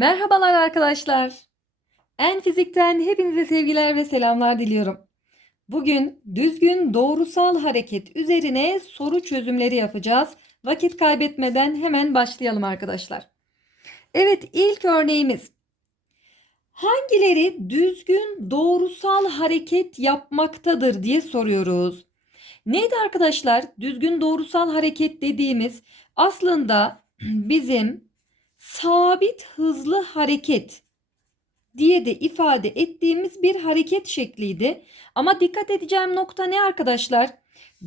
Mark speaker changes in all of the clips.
Speaker 1: Merhabalar arkadaşlar. En fizikten hepinize sevgiler ve selamlar diliyorum. Bugün düzgün doğrusal hareket üzerine soru çözümleri yapacağız. Vakit kaybetmeden hemen başlayalım arkadaşlar. Evet ilk örneğimiz. Hangileri düzgün doğrusal hareket yapmaktadır diye soruyoruz. Neydi arkadaşlar? Düzgün doğrusal hareket dediğimiz aslında bizim sabit hızlı hareket diye de ifade ettiğimiz bir hareket şekliydi. Ama dikkat edeceğim nokta ne arkadaşlar?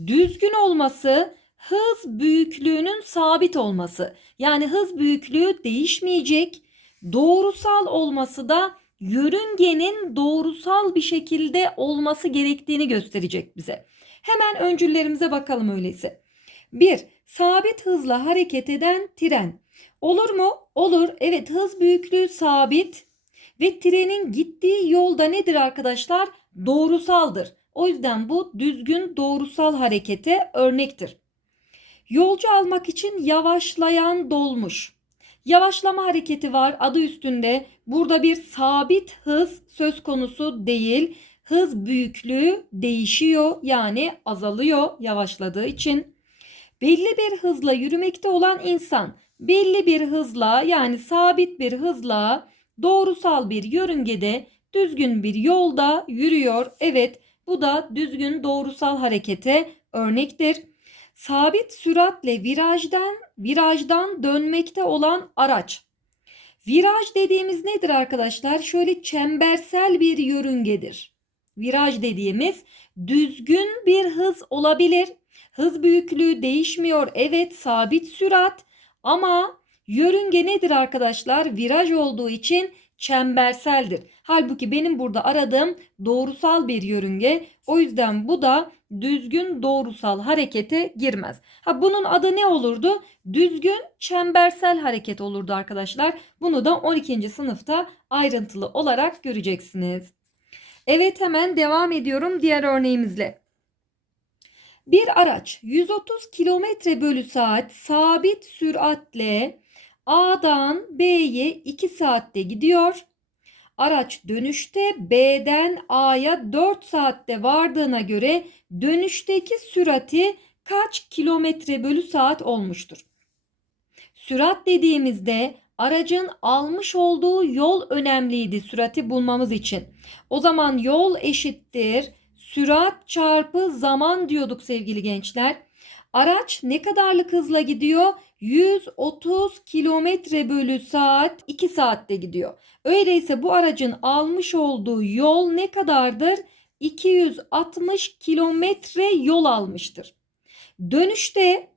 Speaker 1: Düzgün olması hız büyüklüğünün sabit olması. Yani hız büyüklüğü değişmeyecek. Doğrusal olması da yörüngenin doğrusal bir şekilde olması gerektiğini gösterecek bize. Hemen öncüllerimize bakalım öyleyse. 1. Sabit hızla hareket eden tren. Olur mu? Olur. Evet hız büyüklüğü sabit ve trenin gittiği yolda nedir arkadaşlar? Doğrusaldır. O yüzden bu düzgün doğrusal harekete örnektir. Yolcu almak için yavaşlayan dolmuş. Yavaşlama hareketi var adı üstünde. Burada bir sabit hız söz konusu değil. Hız büyüklüğü değişiyor yani azalıyor yavaşladığı için. Belli bir hızla yürümekte olan insan belli bir hızla yani sabit bir hızla doğrusal bir yörüngede düzgün bir yolda yürüyor. Evet bu da düzgün doğrusal harekete örnektir. Sabit süratle virajdan virajdan dönmekte olan araç. Viraj dediğimiz nedir arkadaşlar? Şöyle çembersel bir yörüngedir. Viraj dediğimiz düzgün bir hız olabilir. Hız büyüklüğü değişmiyor. Evet sabit sürat ama yörünge nedir arkadaşlar? Viraj olduğu için çemberseldir. Halbuki benim burada aradığım doğrusal bir yörünge. O yüzden bu da düzgün doğrusal harekete girmez. Ha bunun adı ne olurdu? Düzgün çembersel hareket olurdu arkadaşlar. Bunu da 12. sınıfta ayrıntılı olarak göreceksiniz. Evet hemen devam ediyorum diğer örneğimizle. Bir araç 130 km bölü saat sabit süratle A'dan B'ye 2 saatte gidiyor. Araç dönüşte B'den A'ya 4 saatte vardığına göre dönüşteki sürati kaç kilometre bölü saat olmuştur? Sürat dediğimizde aracın almış olduğu yol önemliydi sürati bulmamız için. O zaman yol eşittir sürat çarpı zaman diyorduk sevgili gençler. Araç ne kadarlık hızla gidiyor? 130 kilometre bölü saat 2 saatte gidiyor. Öyleyse bu aracın almış olduğu yol ne kadardır? 260 kilometre yol almıştır. Dönüşte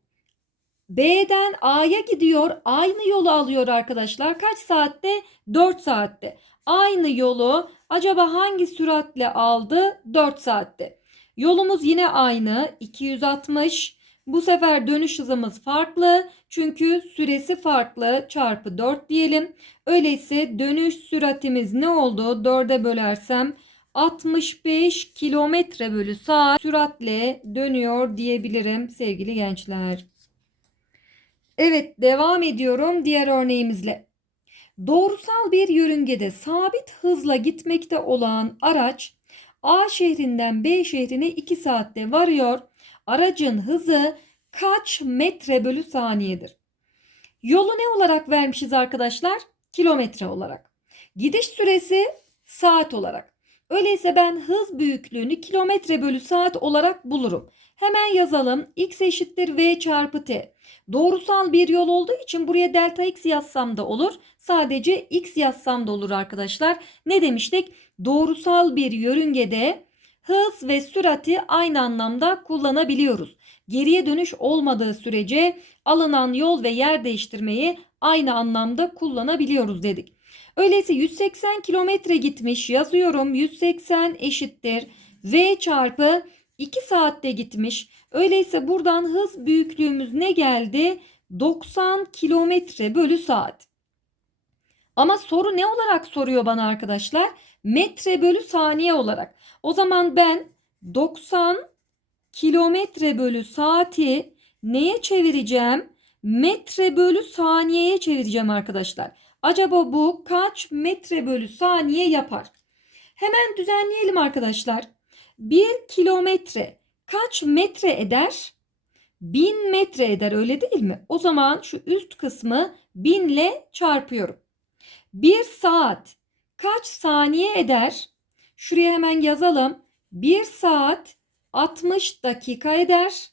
Speaker 1: B'den A'ya gidiyor. Aynı yolu alıyor arkadaşlar. Kaç saatte? 4 saatte. Aynı yolu acaba hangi süratle aldı? 4 saatte. Yolumuz yine aynı. 260. Bu sefer dönüş hızımız farklı. Çünkü süresi farklı. Çarpı 4 diyelim. Öyleyse dönüş süratimiz ne oldu? 4'e bölersem 65 kilometre bölü saat süratle dönüyor diyebilirim sevgili gençler. Evet devam ediyorum diğer örneğimizle. Doğrusal bir yörüngede sabit hızla gitmekte olan araç A şehrinden B şehrine 2 saatte varıyor. Aracın hızı kaç metre bölü saniyedir? Yolu ne olarak vermişiz arkadaşlar? Kilometre olarak. Gidiş süresi saat olarak. Öyleyse ben hız büyüklüğünü kilometre bölü saat olarak bulurum. Hemen yazalım. X eşittir V çarpı T. Doğrusal bir yol olduğu için buraya delta X yazsam da olur. Sadece X yazsam da olur arkadaşlar. Ne demiştik? Doğrusal bir yörüngede hız ve sürati aynı anlamda kullanabiliyoruz. Geriye dönüş olmadığı sürece alınan yol ve yer değiştirmeyi aynı anlamda kullanabiliyoruz dedik. Öyleyse 180 kilometre gitmiş yazıyorum. 180 eşittir. V çarpı 2 saatte gitmiş. Öyleyse buradan hız büyüklüğümüz ne geldi? 90 kilometre bölü saat. Ama soru ne olarak soruyor bana arkadaşlar? Metre bölü saniye olarak. O zaman ben 90 kilometre bölü saati neye çevireceğim? Metre bölü saniyeye çevireceğim arkadaşlar. Acaba bu kaç metre bölü saniye yapar? Hemen düzenleyelim arkadaşlar. 1 kilometre kaç metre eder? 1000 metre eder öyle değil mi? O zaman şu üst kısmı 1000 ile çarpıyorum. 1 saat kaç saniye eder? Şuraya hemen yazalım. 1 saat 60 dakika eder.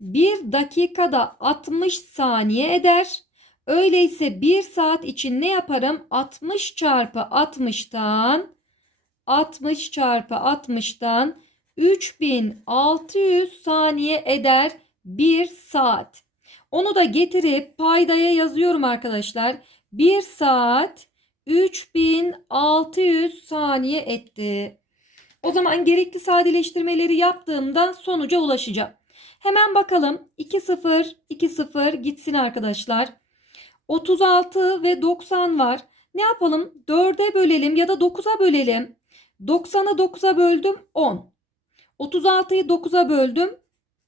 Speaker 1: 1 dakikada 60 saniye eder. Öyleyse 1 saat için ne yaparım? 60 çarpı 60'tan 60 çarpı 60'tan 3600 saniye eder 1 saat. Onu da getirip paydaya yazıyorum arkadaşlar. 1 saat 3600 saniye etti. O zaman gerekli sadeleştirmeleri yaptığımda sonuca ulaşacağım. Hemen bakalım. 2 0 2 0 gitsin arkadaşlar. 36 ve 90 var. Ne yapalım? 4'e bölelim ya da 9'a bölelim. 90'ı 9'a böldüm 10. 36'yı 9'a böldüm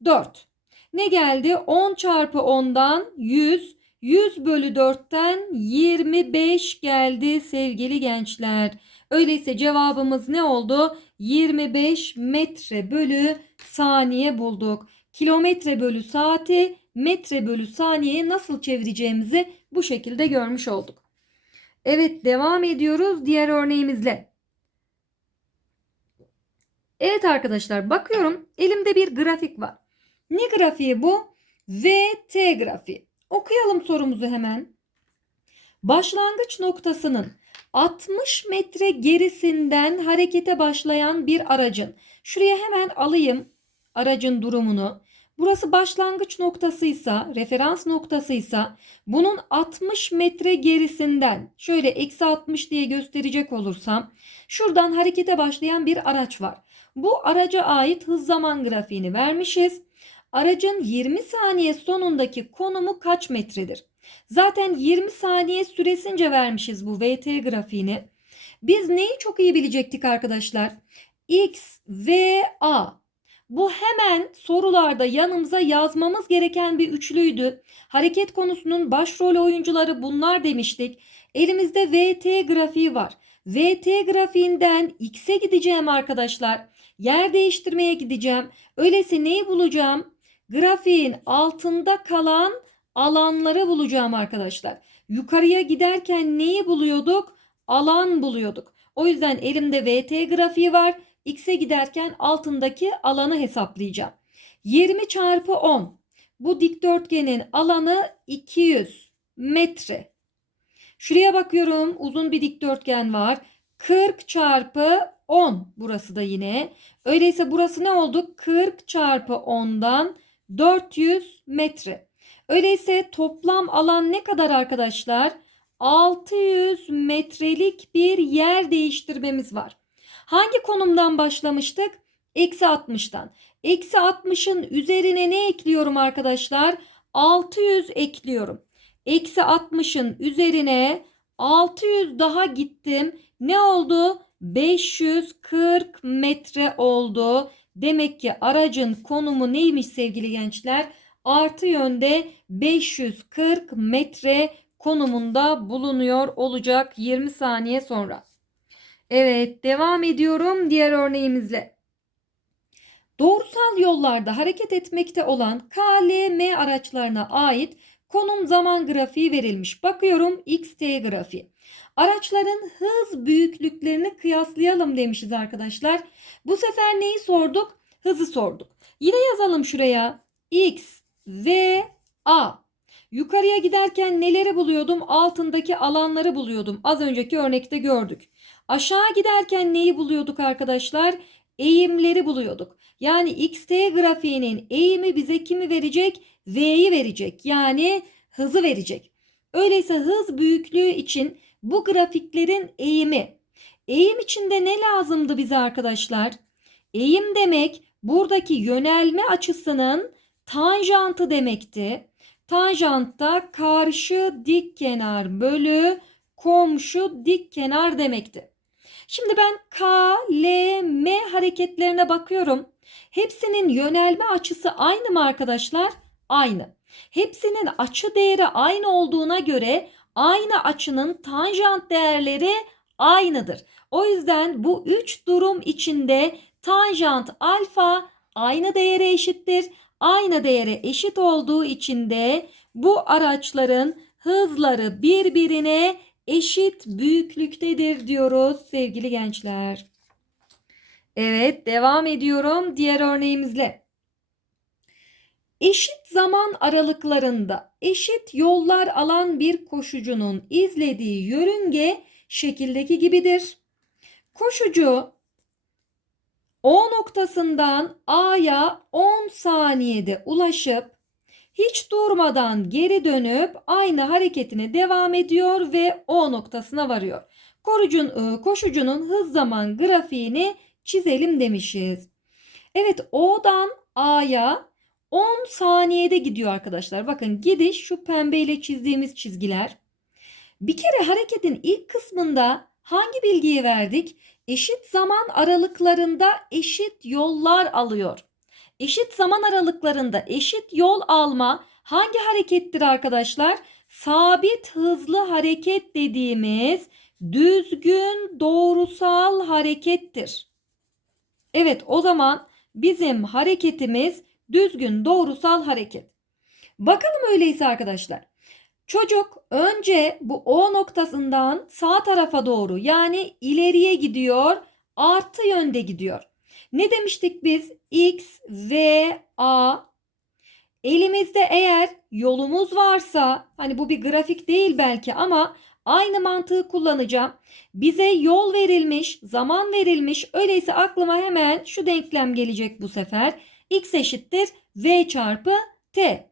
Speaker 1: 4. Ne geldi? 10 çarpı 10'dan 100. 100 bölü 4'ten 25 geldi sevgili gençler. Öyleyse cevabımız ne oldu? 25 metre bölü saniye bulduk. Kilometre bölü saati metre bölü saniyeye nasıl çevireceğimizi bu şekilde görmüş olduk. Evet devam ediyoruz diğer örneğimizle. Evet arkadaşlar bakıyorum elimde bir grafik var. Ne grafiği bu? VT grafiği. Okuyalım sorumuzu hemen. Başlangıç noktasının 60 metre gerisinden harekete başlayan bir aracın. Şuraya hemen alayım aracın durumunu. Burası başlangıç noktasıysa, referans noktasıysa bunun 60 metre gerisinden şöyle eksi 60 diye gösterecek olursam şuradan harekete başlayan bir araç var. Bu araca ait hız zaman grafiğini vermişiz. Aracın 20 saniye sonundaki konumu kaç metredir? Zaten 20 saniye süresince vermişiz bu VT grafiğini. Biz neyi çok iyi bilecektik arkadaşlar? X, V, A. Bu hemen sorularda yanımıza yazmamız gereken bir üçlüydü. Hareket konusunun başrol oyuncuları bunlar demiştik. Elimizde VT grafiği var. VT grafiğinden X'e gideceğim arkadaşlar. Yer değiştirmeye gideceğim. Öyleyse neyi bulacağım? Grafiğin altında kalan alanları bulacağım arkadaşlar. Yukarıya giderken neyi buluyorduk? Alan buluyorduk. O yüzden elimde VT grafiği var. X'e giderken altındaki alanı hesaplayacağım. 20 çarpı 10. Bu dikdörtgenin alanı 200 metre. Şuraya bakıyorum. Uzun bir dikdörtgen var. 40 çarpı 10. Burası da yine. Öyleyse burası ne oldu? 40 çarpı 10'dan 400 metre. Öyleyse toplam alan ne kadar arkadaşlar? 600 metrelik bir yer değiştirmemiz var. Hangi konumdan başlamıştık? Eksi 60'tan. Eksi 60'ın üzerine ne ekliyorum arkadaşlar? 600 ekliyorum. Eksi 60'ın üzerine 600 daha gittim. Ne oldu? 540 metre oldu. Demek ki aracın konumu neymiş sevgili gençler? Artı yönde 540 metre konumunda bulunuyor olacak 20 saniye sonra. Evet devam ediyorum diğer örneğimizle. Doğrusal yollarda hareket etmekte olan KLM araçlarına ait konum zaman grafiği verilmiş. Bakıyorum XT grafiği. Araçların hız büyüklüklerini kıyaslayalım demişiz arkadaşlar. Bu sefer neyi sorduk? Hızı sorduk. Yine yazalım şuraya. X, V, A. Yukarıya giderken neleri buluyordum? Altındaki alanları buluyordum. Az önceki örnekte gördük. Aşağı giderken neyi buluyorduk arkadaşlar? Eğimleri buluyorduk. Yani XT grafiğinin eğimi bize kimi verecek? V'yi verecek. Yani hızı verecek. Öyleyse hız büyüklüğü için bu grafiklerin eğimi. Eğim içinde ne lazımdı bize arkadaşlar? Eğim demek buradaki yönelme açısının tanjantı demekti. Tanjant da karşı dik kenar bölü komşu dik kenar demekti. Şimdi ben K, L, M hareketlerine bakıyorum. Hepsinin yönelme açısı aynı mı arkadaşlar? Aynı. Hepsinin açı değeri aynı olduğuna göre aynı açının tanjant değerleri aynıdır. O yüzden bu üç durum içinde tanjant alfa aynı değere eşittir. Aynı değere eşit olduğu için de bu araçların hızları birbirine eşit büyüklüktedir diyoruz sevgili gençler. Evet devam ediyorum diğer örneğimizle. Eşit zaman aralıklarında eşit yollar alan bir koşucunun izlediği yörünge şekildeki gibidir. Koşucu O noktasından A'ya 10 saniyede ulaşıp hiç durmadan geri dönüp aynı hareketine devam ediyor ve O noktasına varıyor. Korucun, e, koşucunun hız zaman grafiğini çizelim demişiz. Evet O'dan A'ya 10 saniyede gidiyor arkadaşlar. Bakın gidiş şu pembeyle çizdiğimiz çizgiler. Bir kere hareketin ilk kısmında hangi bilgiyi verdik? Eşit zaman aralıklarında eşit yollar alıyor. Eşit zaman aralıklarında eşit yol alma hangi harekettir arkadaşlar? Sabit hızlı hareket dediğimiz düzgün doğrusal harekettir. Evet o zaman bizim hareketimiz düzgün doğrusal hareket. Bakalım öyleyse arkadaşlar. Çocuk önce bu O noktasından sağ tarafa doğru yani ileriye gidiyor, artı yönde gidiyor. Ne demiştik biz? X, V, A. Elimizde eğer yolumuz varsa, hani bu bir grafik değil belki ama aynı mantığı kullanacağım. Bize yol verilmiş, zaman verilmiş. Öyleyse aklıma hemen şu denklem gelecek bu sefer. X eşittir V çarpı T.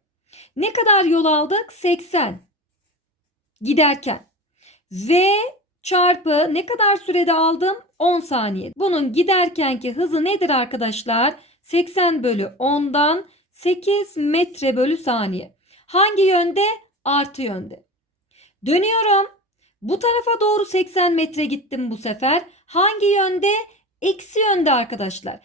Speaker 1: Ne kadar yol aldık? 80 giderken. V çarpı ne kadar sürede aldım? 10 saniye. Bunun giderkenki hızı nedir arkadaşlar? 80 bölü 10'dan 8 metre bölü saniye. Hangi yönde? Artı yönde. Dönüyorum. Bu tarafa doğru 80 metre gittim bu sefer. Hangi yönde? Eksi yönde arkadaşlar.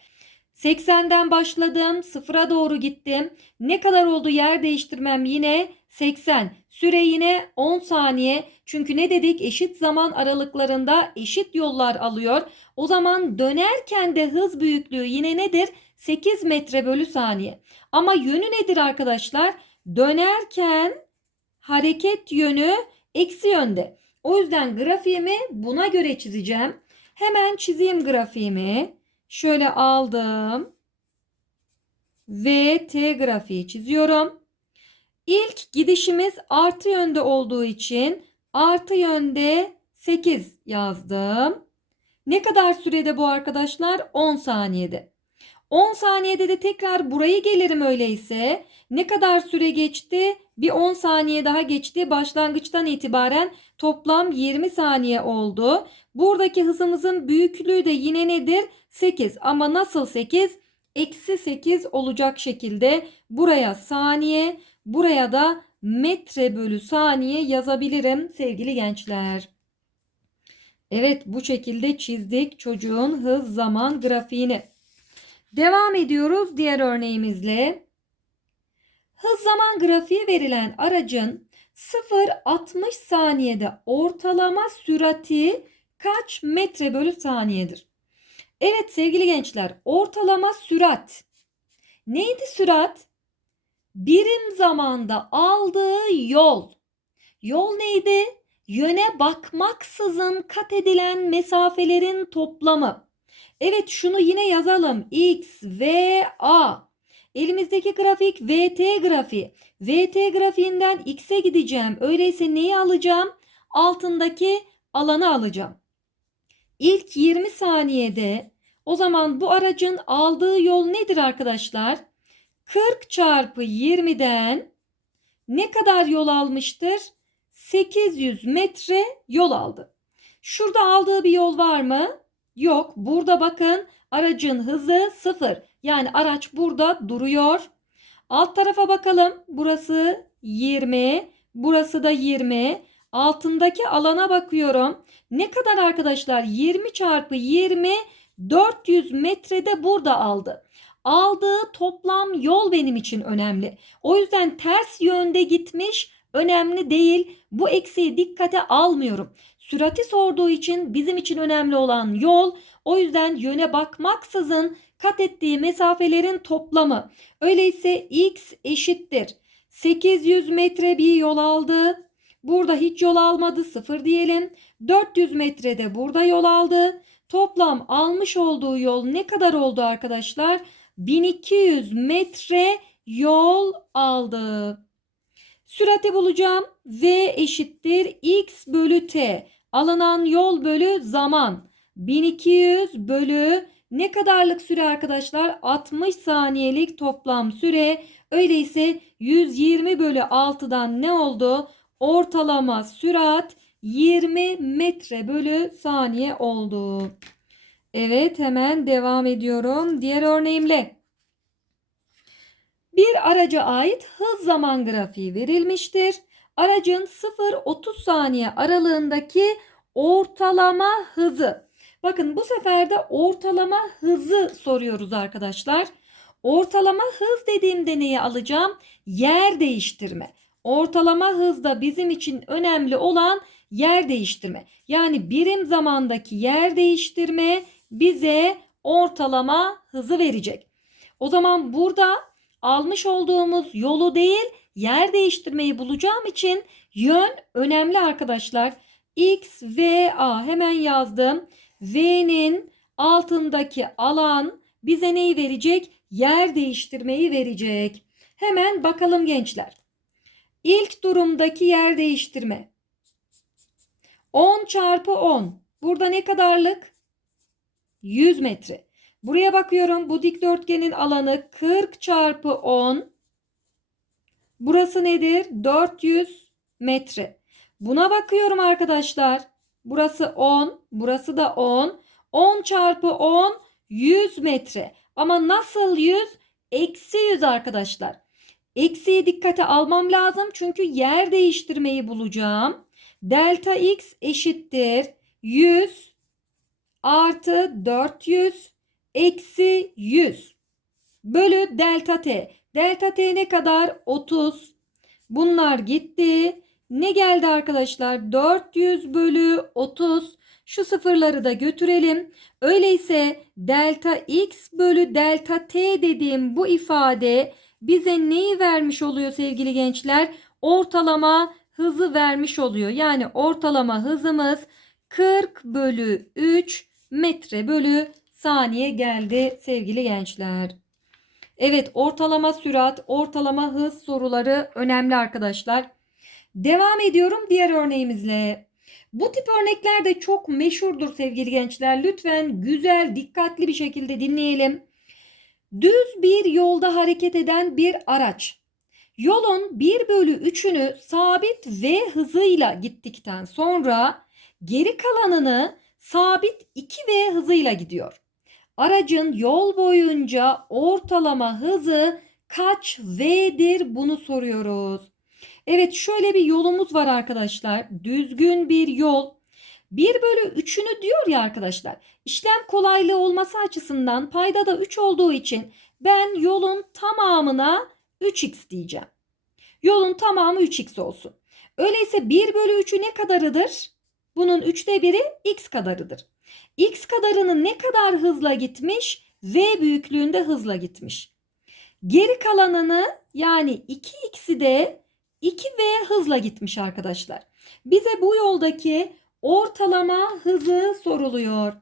Speaker 1: 80'den başladım. Sıfıra doğru gittim. Ne kadar oldu yer değiştirmem yine 80. Süre yine 10 saniye. Çünkü ne dedik? Eşit zaman aralıklarında eşit yollar alıyor. O zaman dönerken de hız büyüklüğü yine nedir? 8 metre bölü saniye. Ama yönü nedir arkadaşlar? Dönerken hareket yönü eksi yönde. O yüzden grafiğimi buna göre çizeceğim. Hemen çizeyim grafiğimi. Şöyle aldım. Ve T grafiği çiziyorum. İlk gidişimiz artı yönde olduğu için artı yönde 8 yazdım. Ne kadar sürede bu arkadaşlar? 10 saniyede. 10 saniyede de tekrar burayı gelirim öyleyse. Ne kadar süre geçti? Bir 10 saniye daha geçti. Başlangıçtan itibaren toplam 20 saniye oldu. Buradaki hızımızın büyüklüğü de yine nedir? 8 ama nasıl 8? Eksi 8 olacak şekilde buraya saniye buraya da metre bölü saniye yazabilirim sevgili gençler. Evet bu şekilde çizdik çocuğun hız zaman grafiğini. Devam ediyoruz diğer örneğimizle. Hız zaman grafiği verilen aracın 0-60 saniyede ortalama sürati kaç metre bölü saniyedir? Evet sevgili gençler ortalama sürat. Neydi sürat? Birim zamanda aldığı yol. Yol neydi? Yöne bakmaksızın kat edilen mesafelerin toplamı. Evet şunu yine yazalım. X, V, A. Elimizdeki grafik VT grafiği. VT grafiğinden X'e gideceğim. Öyleyse neyi alacağım? Altındaki alanı alacağım. İlk 20 saniyede o zaman bu aracın aldığı yol nedir arkadaşlar? 40 çarpı 20'den ne kadar yol almıştır? 800 metre yol aldı. Şurada aldığı bir yol var mı? Yok. Burada bakın aracın hızı 0. Yani araç burada duruyor. Alt tarafa bakalım. Burası 20. Burası da 20. Altındaki alana bakıyorum. Ne kadar arkadaşlar? 20 çarpı 20 400 metrede burada aldı. Aldığı toplam yol benim için önemli. O yüzden ters yönde gitmiş önemli değil. Bu eksiği dikkate almıyorum. Sürati sorduğu için bizim için önemli olan yol. O yüzden yöne bakmaksızın kat ettiği mesafelerin toplamı. Öyleyse x eşittir. 800 metre bir yol aldı. Burada hiç yol almadı sıfır diyelim. 400 metrede burada yol aldı. Toplam almış olduğu yol ne kadar oldu arkadaşlar? 1200 metre yol aldı. Sürati bulacağım. V eşittir x bölü t. Alınan yol bölü zaman. 1200 bölü ne kadarlık süre arkadaşlar? 60 saniyelik toplam süre. Öyleyse 120 bölü 6'dan ne oldu? Ortalama sürat 20 metre bölü saniye oldu. Evet hemen devam ediyorum. Diğer örneğimle. Bir araca ait hız zaman grafiği verilmiştir. Aracın 0-30 saniye aralığındaki ortalama hızı. Bakın bu sefer de ortalama hızı soruyoruz arkadaşlar. Ortalama hız dediğimde neyi alacağım? Yer değiştirme. Ortalama hızda bizim için önemli olan yer değiştirme. Yani birim zamandaki yer değiştirme bize ortalama hızı verecek. O zaman burada almış olduğumuz yolu değil yer değiştirmeyi bulacağım için yön önemli arkadaşlar. X, V, A hemen yazdım. V'nin altındaki alan bize neyi verecek? Yer değiştirmeyi verecek. Hemen bakalım gençler. İlk durumdaki yer değiştirme. 10 çarpı 10. Burada ne kadarlık? 100 metre. Buraya bakıyorum. Bu dikdörtgenin alanı 40 çarpı 10. Burası nedir? 400 metre. Buna bakıyorum arkadaşlar. Burası 10. Burası da 10. 10 çarpı 10 100 metre. Ama nasıl 100? Eksi 100 arkadaşlar. Eksiyi dikkate almam lazım. Çünkü yer değiştirmeyi bulacağım. Delta x eşittir 100 artı 400 eksi 100 bölü delta t. Delta t ne kadar? 30. Bunlar gitti. Ne geldi arkadaşlar? 400 bölü 30. Şu sıfırları da götürelim. Öyleyse delta x bölü delta t dediğim bu ifade bize neyi vermiş oluyor sevgili gençler? Ortalama hızı vermiş oluyor. Yani ortalama hızımız 40 bölü 3 metre bölü saniye geldi sevgili gençler. Evet ortalama sürat, ortalama hız soruları önemli arkadaşlar. Devam ediyorum diğer örneğimizle. Bu tip örnekler de çok meşhurdur sevgili gençler. Lütfen güzel, dikkatli bir şekilde dinleyelim. Düz bir yolda hareket eden bir araç. Yolun 1 bölü 3'ünü sabit V hızıyla gittikten sonra geri kalanını sabit 2V hızıyla gidiyor. Aracın yol boyunca ortalama hızı kaç V'dir bunu soruyoruz. Evet şöyle bir yolumuz var arkadaşlar. Düzgün bir yol. 1 bölü 3'ünü diyor ya arkadaşlar. İşlem kolaylığı olması açısından payda da 3 olduğu için ben yolun tamamına 3x diyeceğim. Yolun tamamı 3x olsun. Öyleyse 1 bölü 3'ü ne kadarıdır? Bunun 3'te biri x kadarıdır. x kadarını ne kadar hızla gitmiş? v büyüklüğünde hızla gitmiş. Geri kalanını yani 2x'i de 2v hızla gitmiş arkadaşlar. Bize bu yoldaki ortalama hızı soruluyor.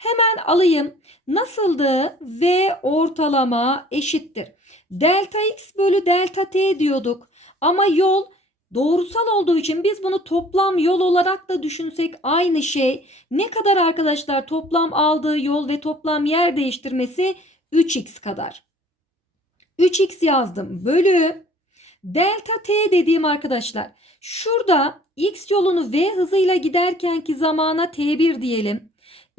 Speaker 1: Hemen alayım. Nasıldı? V ortalama eşittir. Delta x bölü delta t diyorduk. Ama yol doğrusal olduğu için biz bunu toplam yol olarak da düşünsek aynı şey. Ne kadar arkadaşlar toplam aldığı yol ve toplam yer değiştirmesi 3x kadar. 3x yazdım. Bölü delta t dediğim arkadaşlar. Şurada x yolunu v hızıyla giderkenki zamana t1 diyelim.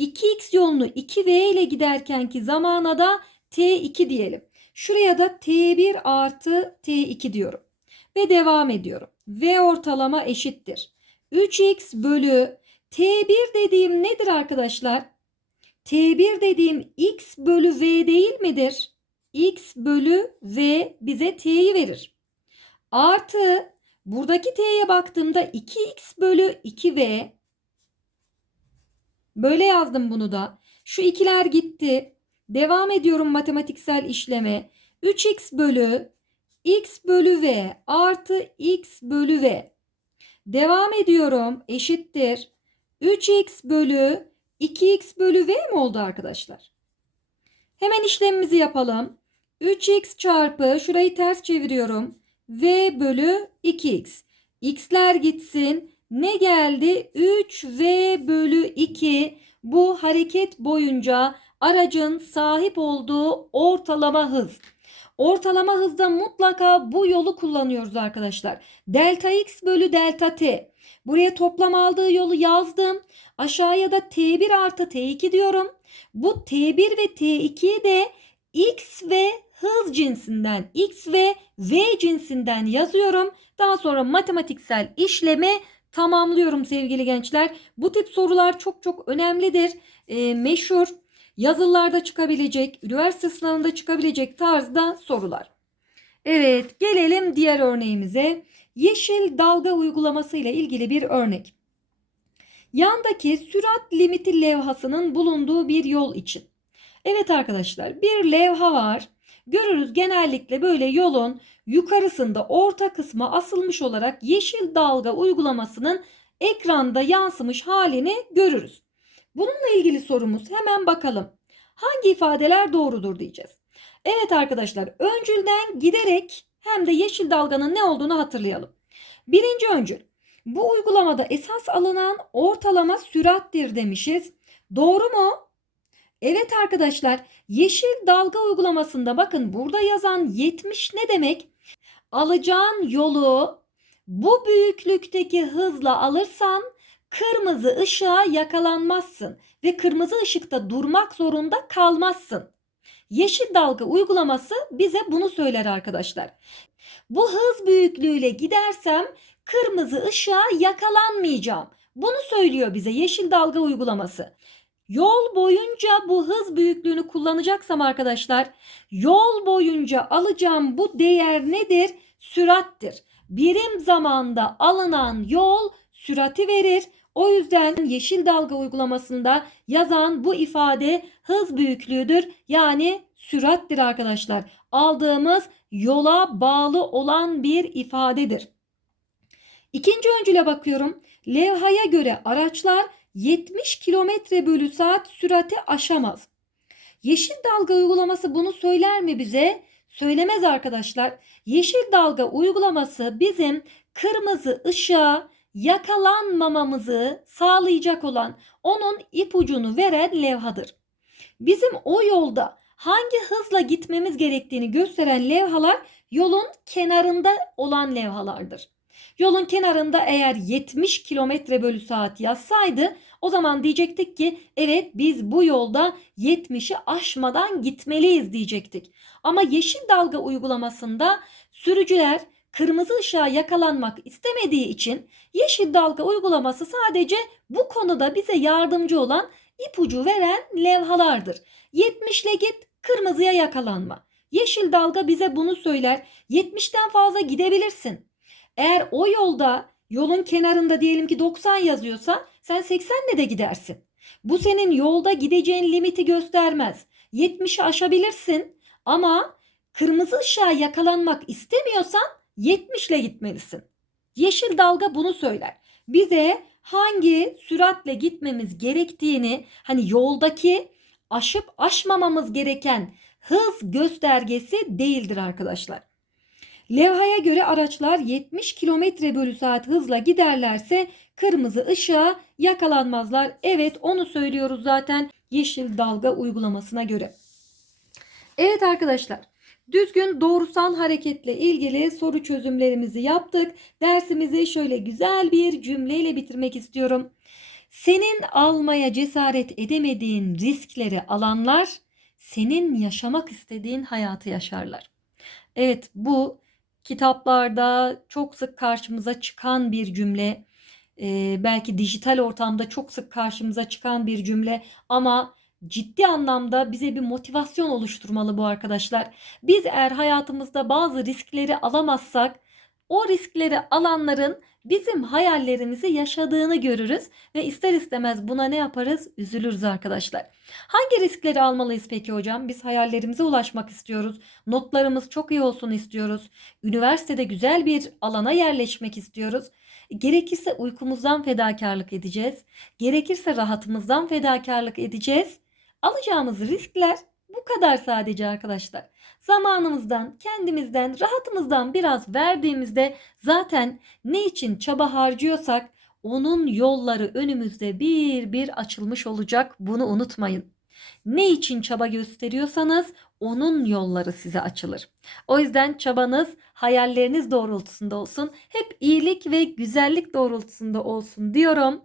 Speaker 1: 2x yolunu 2v ile giderkenki zamana da t2 diyelim. Şuraya da t1 artı t2 diyorum. Ve devam ediyorum. v ortalama eşittir. 3x bölü t1 dediğim nedir arkadaşlar? t1 dediğim x bölü v değil midir? x bölü v bize t'yi verir. Artı Buradaki t'ye baktığımda 2x bölü 2v böyle yazdım bunu da. Şu ikiler gitti. Devam ediyorum matematiksel işleme. 3x bölü x bölü v artı x bölü v. Devam ediyorum. Eşittir. 3x bölü 2x bölü v mi oldu arkadaşlar? Hemen işlemimizi yapalım. 3x çarpı şurayı ters çeviriyorum. v bölü 2x. x'ler gitsin. Ne geldi? 3v bölü 2 bu hareket boyunca aracın sahip olduğu ortalama hız. Ortalama hızda mutlaka bu yolu kullanıyoruz arkadaşlar. Delta x bölü delta t. Buraya toplam aldığı yolu yazdım. Aşağıya da t1 artı t2 diyorum. Bu t1 ve t2'yi de x ve hız cinsinden, x ve v cinsinden yazıyorum. Daha sonra matematiksel işlemi tamamlıyorum sevgili gençler. Bu tip sorular çok çok önemlidir. E, meşhur yazılılarda çıkabilecek, üniversite sınavında çıkabilecek tarzda sorular. Evet, gelelim diğer örneğimize. Yeşil dalga uygulaması ile ilgili bir örnek. Yandaki sürat limiti levhasının bulunduğu bir yol için. Evet arkadaşlar, bir levha var. Görürüz genellikle böyle yolun yukarısında orta kısma asılmış olarak yeşil dalga uygulamasının ekranda yansımış halini görürüz. Bununla ilgili sorumuz hemen bakalım. Hangi ifadeler doğrudur diyeceğiz. Evet arkadaşlar öncülden giderek hem de yeşil dalganın ne olduğunu hatırlayalım. Birinci öncül. Bu uygulamada esas alınan ortalama sürattir demişiz. Doğru mu? Evet arkadaşlar yeşil dalga uygulamasında bakın burada yazan 70 ne demek? Alacağın yolu bu büyüklükteki hızla alırsan kırmızı ışığa yakalanmazsın ve kırmızı ışıkta durmak zorunda kalmazsın. Yeşil dalga uygulaması bize bunu söyler arkadaşlar. Bu hız büyüklüğüyle gidersem kırmızı ışığa yakalanmayacağım. Bunu söylüyor bize yeşil dalga uygulaması. Yol boyunca bu hız büyüklüğünü kullanacaksam arkadaşlar yol boyunca alacağım bu değer nedir? Sürattir. Birim zamanda alınan yol sürati verir. O yüzden yeşil dalga uygulamasında yazan bu ifade hız büyüklüğüdür. Yani sürattir arkadaşlar. Aldığımız yola bağlı olan bir ifadedir. İkinci öncüle bakıyorum. Levhaya göre araçlar 70 km bölü saat sürati aşamaz. Yeşil dalga uygulaması bunu söyler mi bize? Söylemez arkadaşlar. Yeşil dalga uygulaması bizim kırmızı ışığa yakalanmamamızı sağlayacak olan onun ipucunu veren levhadır. Bizim o yolda hangi hızla gitmemiz gerektiğini gösteren levhalar yolun kenarında olan levhalardır. Yolun kenarında eğer 70 kilometre bölü saat yazsaydı o zaman diyecektik ki evet biz bu yolda 70'i aşmadan gitmeliyiz diyecektik. Ama yeşil dalga uygulamasında sürücüler kırmızı ışığa yakalanmak istemediği için yeşil dalga uygulaması sadece bu konuda bize yardımcı olan ipucu veren levhalardır. 70 ile git kırmızıya yakalanma. Yeşil dalga bize bunu söyler. 70'ten fazla gidebilirsin. Eğer o yolda yolun kenarında diyelim ki 90 yazıyorsa sen 80'le de gidersin. Bu senin yolda gideceğin limiti göstermez. 70'i aşabilirsin ama kırmızı ışığa yakalanmak istemiyorsan 70 ile gitmelisin. Yeşil dalga bunu söyler. Bize hangi süratle gitmemiz gerektiğini hani yoldaki aşıp aşmamamız gereken hız göstergesi değildir arkadaşlar. Levhaya göre araçlar 70 km bölü saat hızla giderlerse kırmızı ışığa yakalanmazlar. Evet onu söylüyoruz zaten yeşil dalga uygulamasına göre. Evet arkadaşlar düzgün doğrusal hareketle ilgili soru çözümlerimizi yaptık. Dersimizi şöyle güzel bir cümleyle bitirmek istiyorum. Senin almaya cesaret edemediğin riskleri alanlar senin yaşamak istediğin hayatı yaşarlar. Evet bu kitaplarda çok sık karşımıza çıkan bir cümle. Ee, belki dijital ortamda çok sık karşımıza çıkan bir cümle ama ciddi anlamda bize bir motivasyon oluşturmalı bu arkadaşlar. Biz eğer hayatımızda bazı riskleri alamazsak o riskleri alanların bizim hayallerimizi yaşadığını görürüz ve ister istemez buna ne yaparız? Üzülürüz arkadaşlar. Hangi riskleri almalıyız peki hocam? Biz hayallerimize ulaşmak istiyoruz. Notlarımız çok iyi olsun istiyoruz. Üniversitede güzel bir alana yerleşmek istiyoruz. Gerekirse uykumuzdan fedakarlık edeceğiz. Gerekirse rahatımızdan fedakarlık edeceğiz. Alacağımız riskler bu kadar sadece arkadaşlar. Zamanımızdan, kendimizden, rahatımızdan biraz verdiğimizde zaten ne için çaba harcıyorsak onun yolları önümüzde bir bir açılmış olacak. Bunu unutmayın. Ne için çaba gösteriyorsanız onun yolları size açılır. O yüzden çabanız hayalleriniz doğrultusunda olsun. Hep iyilik ve güzellik doğrultusunda olsun diyorum.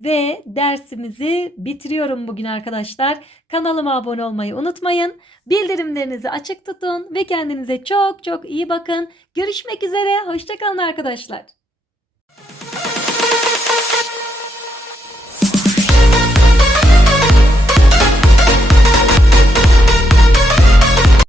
Speaker 1: Ve dersimizi bitiriyorum bugün arkadaşlar. Kanalıma abone olmayı unutmayın. Bildirimlerinizi açık tutun ve kendinize çok çok iyi bakın. Görüşmek üzere. Hoşçakalın arkadaşlar.